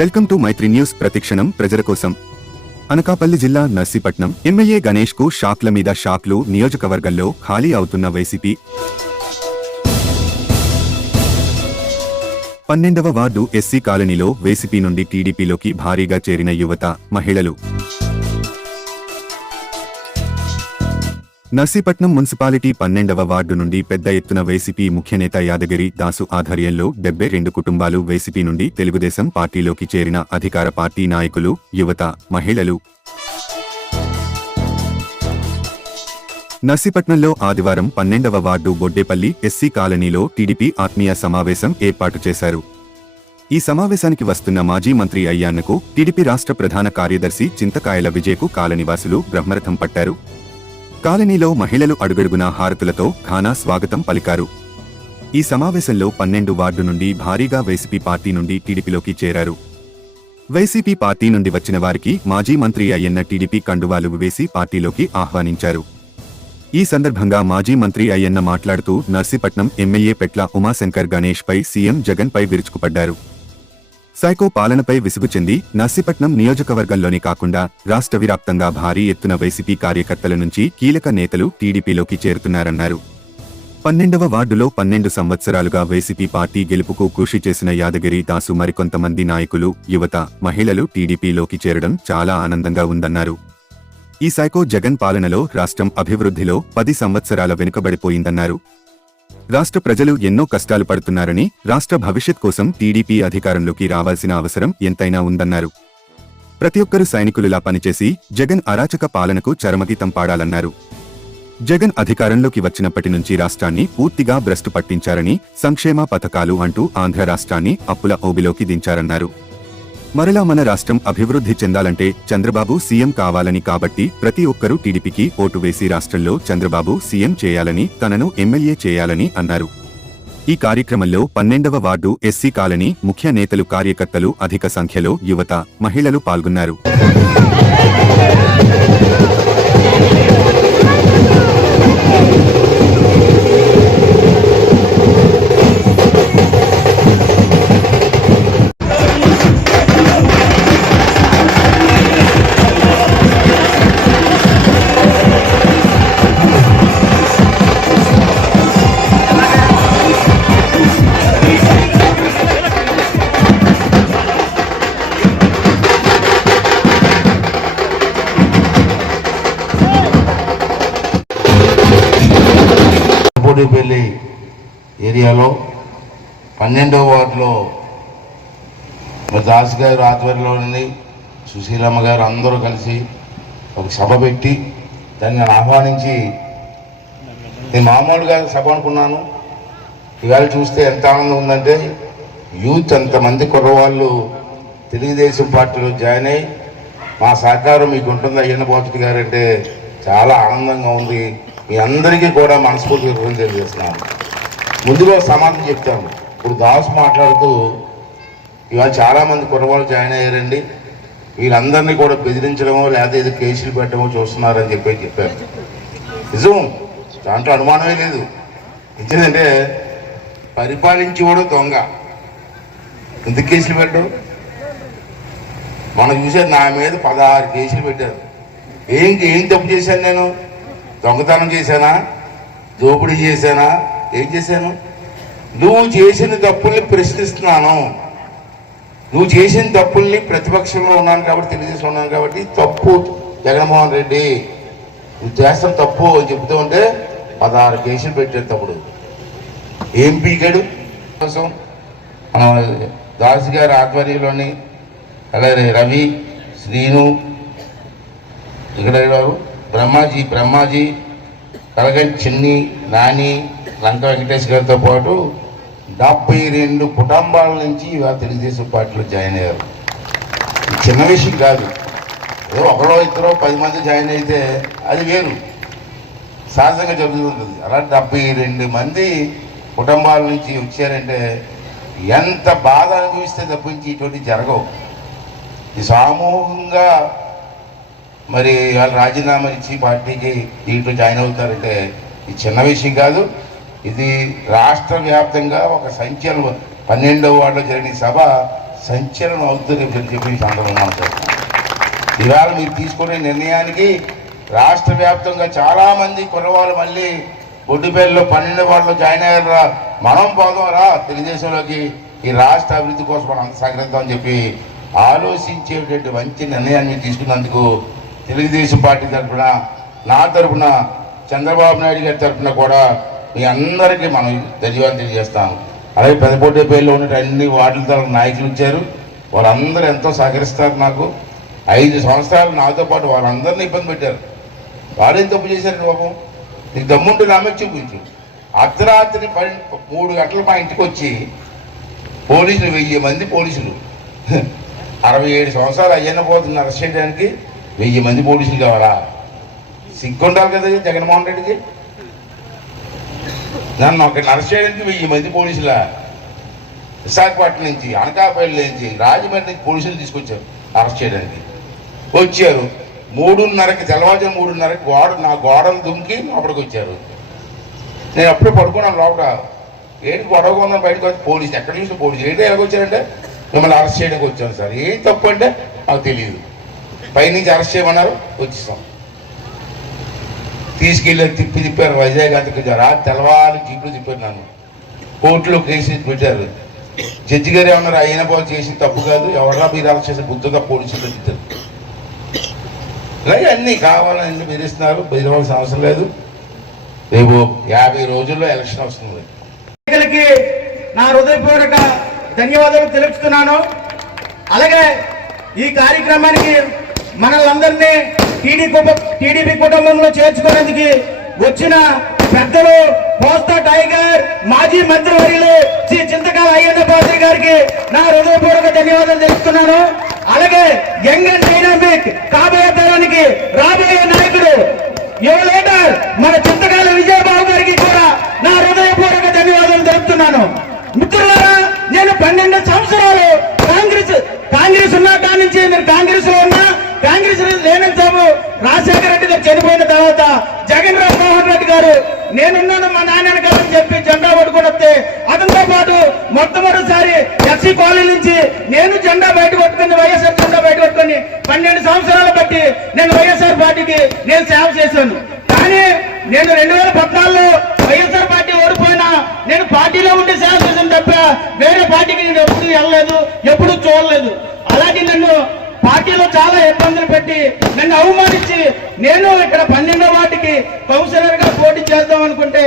Welcome to Mythri news. ప్రతిక్షణం ప్రజల కోసం. అనకాపల్లి జిల్లా నర్సీపట్నం ఎమ్మెల్యే గణేష్ కు షాక్ల మీద షాక్లు. నియోజకవర్గంలో ఖాళీ అవుతున్న వైసీపీ 12వ వార్డు ఎస్సీ కాలనీలో వైసీపీ నుండి టీడీపీలోకి భారీగా చేరిన యువత, మహిళలు. నర్సీపట్నం మున్సిపాలిటీ 12వ వార్డు నుండి పెద్ద ఎత్తున వైసీపీ ముఖ్యనేత యాదగిరి దాసు ఆధ్వర్యంలో 72 కుటుంబాలు వైసీపీ నుండి తెలుగుదేశం పార్టీలోకి చేరిన అధికార పార్టీ నాయకులు, యువత, మహిళలు. నర్సీపట్నంలో ఆదివారం 12వ వార్డు బొడ్డేపల్లి ఎస్సీ కాలనీలో టీడీపీ ఆత్మీయ సమావేశం ఏర్పాటు చేశారు. ఈ సమావేశానికి వస్తున్న మాజీ మంత్రి అయ్యన్నకు టీడీపీ రాష్ట్ర ప్రధాన కార్యదర్శి చింతకాయల విజయకు కాలనీవాసులు బ్రహ్మరథం పట్టారు. కాలనీలో మహిళలు అడుగడుగునా హారతులతో ఘన స్వాగతం పలికారు. ఈ సమావేశంలో 12 వార్డు నుండి భారీగా వైసీపీ పార్టీ నుండి టీడీపీలోకి చేరారు. వైసీపీ పార్టీ నుండి వచ్చిన వారికి మాజీ మంత్రి అయ్యన్న టీడీపీ కండువాలు వేసి పార్టీలోకి ఆహ్వానించారు. ఈ సందర్భంగా మాజీ మంత్రి అయ్యన్న మాట్లాడుతూ నర్సీపట్నం ఎమ్మెల్యే పెట్ల ఉమాశంకర్ గణేష్ పై సీఎం జగన్ పై విరుచుకుపడ్డారు. సైకో పాలనపై విసుగు చెంది నర్సీపట్నం నియోజకవర్గంలోని కాకుండా రాష్ట్ర వ్యాప్తంగా భారీ ఎత్తున వైసీపీ కార్యకర్తల నుంచి కీలక నేతలు టీడీపీలోకి చేరుతున్నారన్నారు. 12వ వార్డులో 12 సంవత్సరాలుగా వైసీపీ పార్టీ గెలుపుకు కృషి చేసిన యాదగిరి దాసు మరికొంతమంది నాయకులు, యువత, మహిళలు టీడీపీలోకి చేరడం చాలా ఆనందంగా ఉందన్నారు. ఈ సైకో జగన్ పాలనలో రాష్ట్రం అభివృద్ధిలో 10 సంవత్సరాల వెనుకబడిపోయిందన్నారు. రాష్ట్ర ప్రజలు ఎన్నో కష్టాలు పడుతున్నారని, రాష్ట్ర భవిష్యత్ కోసం టీడీపీ అధికారంలోకి రావాల్సిన అవసరం ఎంతైనా ఉందన్నారు. ప్రతి ఒక్కరూ సైనికులులా పనిచేసి జగన్ అరాచక పాలనకు చరమగీతం పాడాలన్నారు. జగన్ అధికారంలోకి వచ్చినప్పటి నుంచి రాష్ట్రాన్ని పూర్తిగా భ్రష్టు పట్టించారని, సంక్షేమ పథకాలు అంటూ ఆంధ్ర రాష్ట్రాన్ని అప్పుల ఓబిలోకి దించారన్నారు. మరలా మన రాష్ట్రం అభివృద్ధి చెందాలంటే చంద్రబాబు సీఎం కావాలని, కాబట్టి ప్రతి ఒక్కరూ టీడీపీకి ఓటు వేసి రాష్ట్రంలో చంద్రబాబు సీఎం చేయాలని, తనను ఎమ్మెల్యే చేయాలని అన్నారు. ఈ కార్యక్రమంలో 12వ వార్డు ఎస్సీ కాలనీ ముఖ్య నేతలు, కార్యకర్తలు, అధిక సంఖ్యలో యువత, మహిళలు పాల్గొన్నారు. బోడేపల్లి ఏరియాలో 12వ వార్డులో దాస్ గారు ఆధ్వర్యంలోని సుశీలమ్మ గారు అందరూ కలిసి ఒక సభ పెట్టి దాన్ని ఆహ్వానించి, నేను మామూలుగా సభ అనుకున్నాను, ఇవాళ చూస్తే ఎంత ఆనందం ఉందంటే యూత్ అంతమంది కుర్రవాళ్ళు తెలుగుదేశం పార్టీలో జాయిన్ అయ్యి మా సహకారం మీకు ఉంటుంది అయ్యన్న పాత్రుడు గారు అంటే చాలా ఆనందంగా ఉంది. మీ అందరికీ కూడా మనస్ఫూర్తిగా తెలియజేస్తున్నాను. ముందుగా సమాధానం చెప్తాను. ఇప్పుడు దాసు మాట్లాడుతూ ఇవాళ చాలామంది కుర్రవాళ్ళు జాయిన్ అయ్యారండి, వీళ్ళందరినీ కూడా బెదిరించడమో లేదా ఏదో కేసులు పెట్టడమో చూస్తున్నారని చెప్పారు. నిజం, దాంట్లో అనుమానమే లేదు. ఎందుకంటే పరిపాలించేవాడు దొంగ, ఎందుకు కేసులు పెట్టడం? మనం చూసారు, నా మీద 16 కేసులు పెట్టారు. ఏం తప్పు చేశాను నేను? దొంగతనం చేశానా? దోపిడీ చేశానా? ఏం చేశాను? నువ్వు చేసిన తప్పుల్ని ప్రశ్నిస్తున్నాను. నువ్వు చేసిన తప్పుల్ని ప్రతిపక్షంలో ఉన్నాను కాబట్టి, తెలుగుదేశం ఉన్నాను కాబట్టి, తప్పు జగన్మోహన్ రెడ్డి నువ్వు చేస్తాం తప్పు అని చెబుతూ ఉంటే 16 కేసులు పెట్టారు. తప్పుడు ఏం పీకాడు కోసం మన దాసు గారి ఆధ్వర్యంలోని అలాగే రవి, శ్రీను, ఇక్కడ బ్రహ్మాజీ, కలగంటి చిన్ని, నాని, లంక వెంకటేష్ గారితో పాటు 72 కుటుంబాల నుంచి ఇవాళ తెలుగుదేశం పార్టీలో జాయిన్ అయ్యారు. చిన్న విషయం కాదు. ఏదో ఒకరో ఇద్దరో 10 మంది జాయిన్ అయితే అది వేరు, సహజంగా జరుగుతుంటుంది. అలా 72 మంది కుటుంబాల నుంచి వచ్చారంటే ఎంత బాధ అనుభవిస్తే తప్పించి ఇటువంటి జరగవు. ఈ సామూహికంగా మరి వాళ్ళు రాజీనామా ఇచ్చి పార్టీకి దీంట్లో జాయిన్ అవుతారంటే ఇది చిన్న విషయం కాదు. ఇది రాష్ట్ర వ్యాప్తంగా ఒక సంచలనం 12వ వార్డులో జరిగిన సభ సంచలనం అవుతుందని చెప్పి ఈ సందర్భంగా మాట్లాడుతున్నాను. ఇవాళ మీరు తీసుకునే నిర్ణయానికి రాష్ట్ర వ్యాప్తంగా చాలామంది కుర్రవాళ్ళు మళ్ళీ బొడ్డుపల్లిలో 12 వాళ్ళు జాయిన్ అయ్యారా, మనం పోదాం రా తెలుగుదేశంలోకి, ఈ రాష్ట్ర అభివృద్ధి కోసం మనం అంత సహకరిద్దామని చెప్పి ఆలోచించేటువంటి మంచి నిర్ణయాన్ని మీరు తీసుకున్నందుకు తెలుగుదేశం పార్టీ తరఫున, నా తరఫున, చంద్రబాబు నాయుడు గారి తరఫున కూడా మీ అందరికీ మనం ధన్యవాదాలు తెలియజేస్తాను. అలాగే పెదబొడ్డేపల్లిలో ఉన్న అన్ని వార్డుల తరఫున నాయకులు వచ్చారు, వాళ్ళందరూ ఎంతో సహకరిస్తారు. నాకు 5 సంవత్సరాలు నాతో పాటు వాళ్ళందరినీ ఇబ్బంది పెట్టారు. వాళ్ళేం తప్పు చేశారండి బాబు? నీకు దమ్ముంటే నామే చూపించు. అర్ధరాత్రి 3 గంటలు మా ఇంటికి వచ్చి పోలీసులు 1000 మంది పోలీసులు 67 సంవత్సరాలు అయ్యన్న పోతున్న అరెస్ట్ చేయడానికి 1000 మంది పోలీసులు కావాలా? సిగ్గుండాలి కదా జగన్మోహన్ రెడ్డికి. నన్ను ఒకరిని అరెస్ట్ చేయడానికి 1000 మంది పోలీసుల విశాఖపట్నం నుంచి, అనకాపల్లి నుంచి, రాజమండ్రి నుంచి పోలీసులు తీసుకొచ్చారు అరెస్ట్ చేయడానికి. వచ్చారు 3:30కి, తెల్లవారుజాము 3:30కి నా గోడలు దుంకి లోపలికి వచ్చారు. నేను అప్పుడే పడుకున్నాను లోపల. ఏంటి గొడవగా ఉందని బయటకు వచ్చి పోలీసు, ఎక్కడ చూసిన పోలీసు. ఏంటి ఎలాగ వచ్చారంటే మిమ్మల్ని అరెస్ట్ చేయడానికి వచ్చాను సార్. ఏం తప్పు అంటే మాకు తెలియదు, పైనుంచి అరెస్ట్ చేయమన్నారు, వచ్చేసాం. తీసుకెళ్ళి తిప్పారు వైజాగ్ అంతకు. తెల్లవారు జీపులు తిప్పారు. నన్ను కోర్టులో కేసు పెట్టారు. జడ్జి గారు ఏమన్నారు, అయిన బాబు చేసి తప్పు కాదు, ఎవరన్నా మీరు అరెస్ట్ చేసే బుద్ధిగా పోలీసులు తిట్టారు. ఇలాగే అన్నీ కావాలని అన్ని బెదిరిస్తున్నారు. బెదిరవలసిన అవసరం లేదు. రేపు 50 రోజుల్లో ఎలక్షన్ వస్తుంది. నా హృదయపూర్వక ధన్యవాదాలు తెలుపుతున్నాను. అలాగే ఈ కార్యక్రమానికి మనల్ని టీడీపీ కుటుంబంలో చేర్చుకోవడానికి వచ్చిన పెద్దలు, పోస్తా టైగర్ మాజీ మంత్రివర్యులు శ్రీ చింతకాల అయ్యన్న పాత్రి గారికి నా హృదయపూర్వక ధన్యవాదాలు తెలుపుతున్నాను. అలాగే యంగ్ అండ్ డైనామిక్ కాబోయే తరానికి రాబోయే నాయకుడు యువ లీడర్ మన చింతకాల విజయబాబు గారికి కూడా నా హృదయపూర్వక ధన్యవాదాలు తెలుపుతున్నాను. మిత్రులారా, నేను 12 సంవత్సరాలు కాంగ్రెస్ ఉన్న కాడి నుంచి నేను కాంగ్రెస్ లో ఉన్నా. కాంగ్రెస్ లేనంతాము రాజశేఖర రెడ్డి గారు చనిపోయిన తర్వాత జగన్మోహన్ రెడ్డి గారు నేనున్నాను మా నాన్న కాదని చెప్పి జెండా పట్టుకొని వస్తే అతనితో పాటు మొట్టమొదటిసారి ఎస్సీ కాలనీ నుంచి నేను జెండా బయట పట్టుకుని, వైఎస్ఆర్ జెండా బయట పట్టుకుని 12 సంవత్సరాలు బట్టి నేను వైఎస్ఆర్ పార్టీకి నేను సేవ చేశాను. కానీ నేను 2014లో వైఎస్ఆర్ పార్టీ ఓడిపోయినా నేను పార్టీలో ఉండి సేవ చేశాను తప్ప వేరే పార్టీకి నేను ఎప్పుడు వెళ్ళలేదు, ఎప్పుడు చూడలేదు. అలాగే నన్ను పార్టీలో చాలా ఇబ్బందులు పెట్టి నన్ను అవమానించి నేను ఇక్కడ 12వ వార్డుకి కౌన్సిలర్ గా పోటీ చేద్దాం అనుకుంటే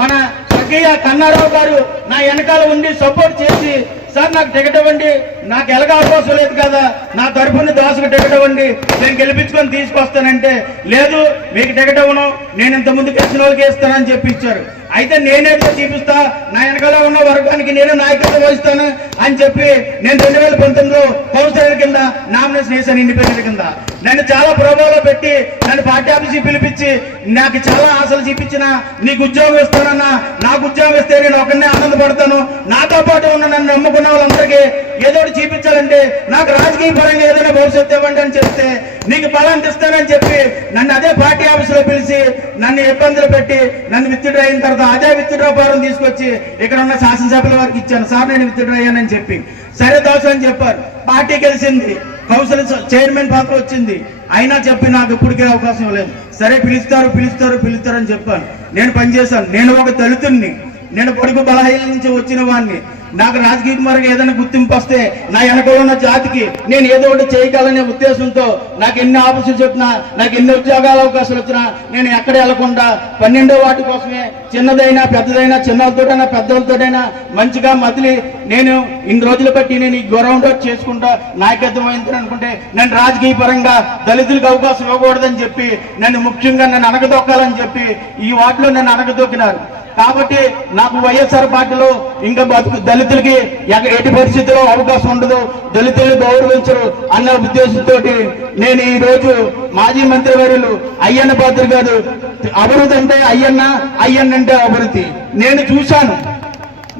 మన స్వర్గీయ కన్నారావు గారు నా వెనకాల ఉండి సపోర్ట్ చేసి, సార్ నాకు టికెట్ ఇవ్వండి, నాకు ఎలాగ అవకాశం లేదు కదా, నా తరఫున దాసుకు టికెట్ ఇవ్వండి, నేను గెలిపించుకొని తీసుకొస్తానంటే లేదు మీకు టికెట్ ఇవ్వను, నేను ఇంత ముందు గెలిచిన వాళ్ళకి ఇస్తానని చెప్పి ఇచ్చారు. అయితే నేనేదో చూపిస్తా, నా వెనకాల ఉన్న వర్గానికి నేను నాయకత్వం వహిస్తాను అని చెప్పి నేను 2019లో కౌన్సిలర్ కింద నామినేషన్ వేశాను, ఇండిపెండెంట్ కింద. నన్ను చాలా ప్రభావం పెట్టి నన్ను పార్టీ ఆఫీస్కి పిలిపించి నాకు చాలా ఆశలు చూపించిన, నీకు ఉద్యోగం ఇస్తానన్నా, నాకు ఉద్యోగం ఇస్తే నేను ఒకరినే ఆనందపడతాను, నాతో పాటు ఉన్న నన్ను నమ్ముకున్న వాళ్ళందరికీ ఏదో ఒకటి చూపించాలంటే నాకు రాజకీయ పరంగా ఏదైనా భవిష్యత్తు ఇవ్వండి అని చెప్తే నీకు బలం ఇస్తానని చెప్పి నన్ను అదే పార్టీ ఆఫీసులో పిలిచి నన్ను ఇబ్బందులు పెట్టి నన్ను విత్డ్రా అయిన తర్వాత అదే విత్డ్రా ఫారం తీసుకొచ్చి ఇక్కడ ఉన్న శాసనసభ్యుల వారికి ఇచ్చాను. సార్ నేను విత్డ్రా అయ్యానని చెప్పి సరే దోషం అని చెప్పారు. పార్టీ గెలిచింది, కౌన్సిల్ చైర్మన్ పాత్ర వచ్చింది, అయినా చెప్పి నాకు ఇప్పటికే అవకాశం లేదు. సరే పిలుస్తారు అని చెప్పాను. నేను పనిచేశాను. నేను ఒక దళితుడిని, నేను పొడుగు బలహీన నుంచి వచ్చిన వాడిని. నాకు రాజకీయ పరంగా ఏదైనా గుర్తింపు వస్తే నా వెనక ఉన్న జాతికి నేను ఏదో ఒకటి చేయగలనే ఉద్దేశంతో నాకు ఎన్ని ఆపర్చునిటీస్ వచ్చినా, నాకు ఎన్ని ఉద్యోగాల అవకాశాలు వచ్చినా నేను ఎక్కడ వెళ్లకుండా 12వ వార్డు కోసమే చిన్నదైనా పెద్దదైనా, చిన్నతోటైనా పెద్దలతోటైనా మంచిగా మదిలి నేను ఇన్ని రోజులు బట్టి నేను ఈ గ్రౌండ్ వర్క్ చేసుకుంటా నాయకత్వం అయిందని అనుకుంటే నన్ను రాజకీయ పరంగా దళితులకు అవకాశం ఇవ్వకూడదని చెప్పి నన్ను ముఖ్యంగా నన్ను అనగదొక్కాలని చెప్పి ఈ వార్డులో నన్ను అనగదొక్కినారు. కాబట్టి నాకు వైఎస్ఆర్ పార్టీలో ఇంకా దళితులకి ఎట్టి పరిస్థితుల్లో అవకాశం ఉండదు, దళితులను గౌరవించరు అన్న ఉద్దేశంతో నేను ఈ రోజు మాజీ మంత్రివర్యులు అయ్యన్న పాత్రి గారు అభివృద్ధి అంటే అయ్యన్న అంటే అభివృద్ధి నేను చూశాను.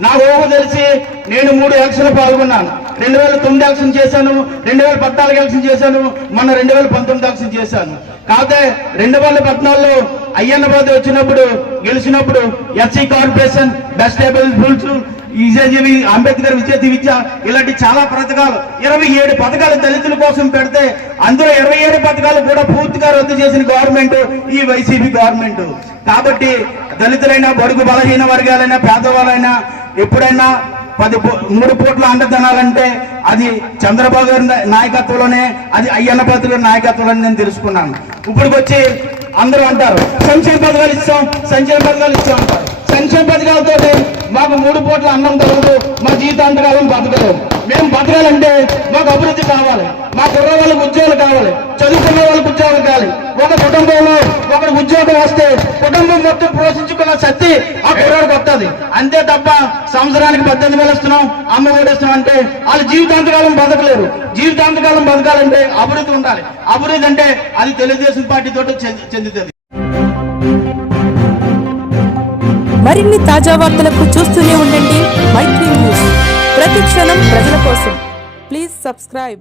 నా ఊహ తెలిసి నేను 3 ఎలక్షన్లు పాల్గొన్నాను. 2009 ఎలక్షన్ చేశాను, 2014 ఎలక్షన్ చేశాను, మొన్న 2019 ఎలక్షన్ చేశాను. కాకపోతే 2014లో అయ్యన్న పాత్ర వచ్చినప్పుడు గెలిచినప్పుడు ఎస్సీ కార్పొరేషన్ బెస్ట్ అవైలబుల్స్ విజయజీవి అంబేద్కర్ విద్యార్థి విద్య ఇలాంటి చాలా పథకాలు 27 పథకాలు దళితుల కోసం పెడితే అందులో 27 పథకాలు కూడా పూర్తిగా రద్దు చేసిన గవర్నమెంట్ ఈ వైసీపీ గవర్నమెంట్. కాబట్టి దళితులైనా, బడుగు బలహీన వర్గాలైనా, పేదవాళ్ళైనా ఎప్పుడైనా 3 పూట్ల అండదనాలంటే అది చంద్రబాబు గారి నాయకత్వంలోనే, అది అయ్యన్న పాత్రుల నాయకత్వంలో నేను తెలుసుకున్నాను. ఇప్పటికొచ్చి అందరూ అంటారు సంక్షేమ పథకాలు ఇస్తాం అంటారు. సంక్షేమ పథకాలతో మాకు 3 పూట్ల అన్నం తగలదు, మా జీవితాంతకాలం బతకలేము. మేము బతకాలంటే మాకు అభివృద్ధి కావాలి, మా కుర్ర వాళ్ళకి ఉద్యోగాలు కావాలి, చదువుకున్న వాళ్ళకి ఉద్యోగాలు కావాలి. ఒక కుటుంబంలో ఒకటి ఉద్యోగం వస్తే కుటుంబం మొత్తం పోషించుకున్న శక్తి ఆ కుర్రాడికి వస్తుంది. అంతే తప్ప సంవత్సరానికి 18,000 ఇస్తున్నాం, అమ్మ ఓడిస్తున్నాం అంటే వాళ్ళు జీవితాంతకాలం బతకలేరు. జీవితాంతకాలం బతకాలంటే అభివృద్ధి ఉండాలి. అభివృద్ధి అంటే అది తెలుగుదేశం పార్టీతో చెందుతుంది. మరిన్ని తాజా వార్తలకు చూస్తూనే ఉండండి మైత్రి న్యూస్. ప్రతి క్షణం ప్రజల కోసం. Please subscribe.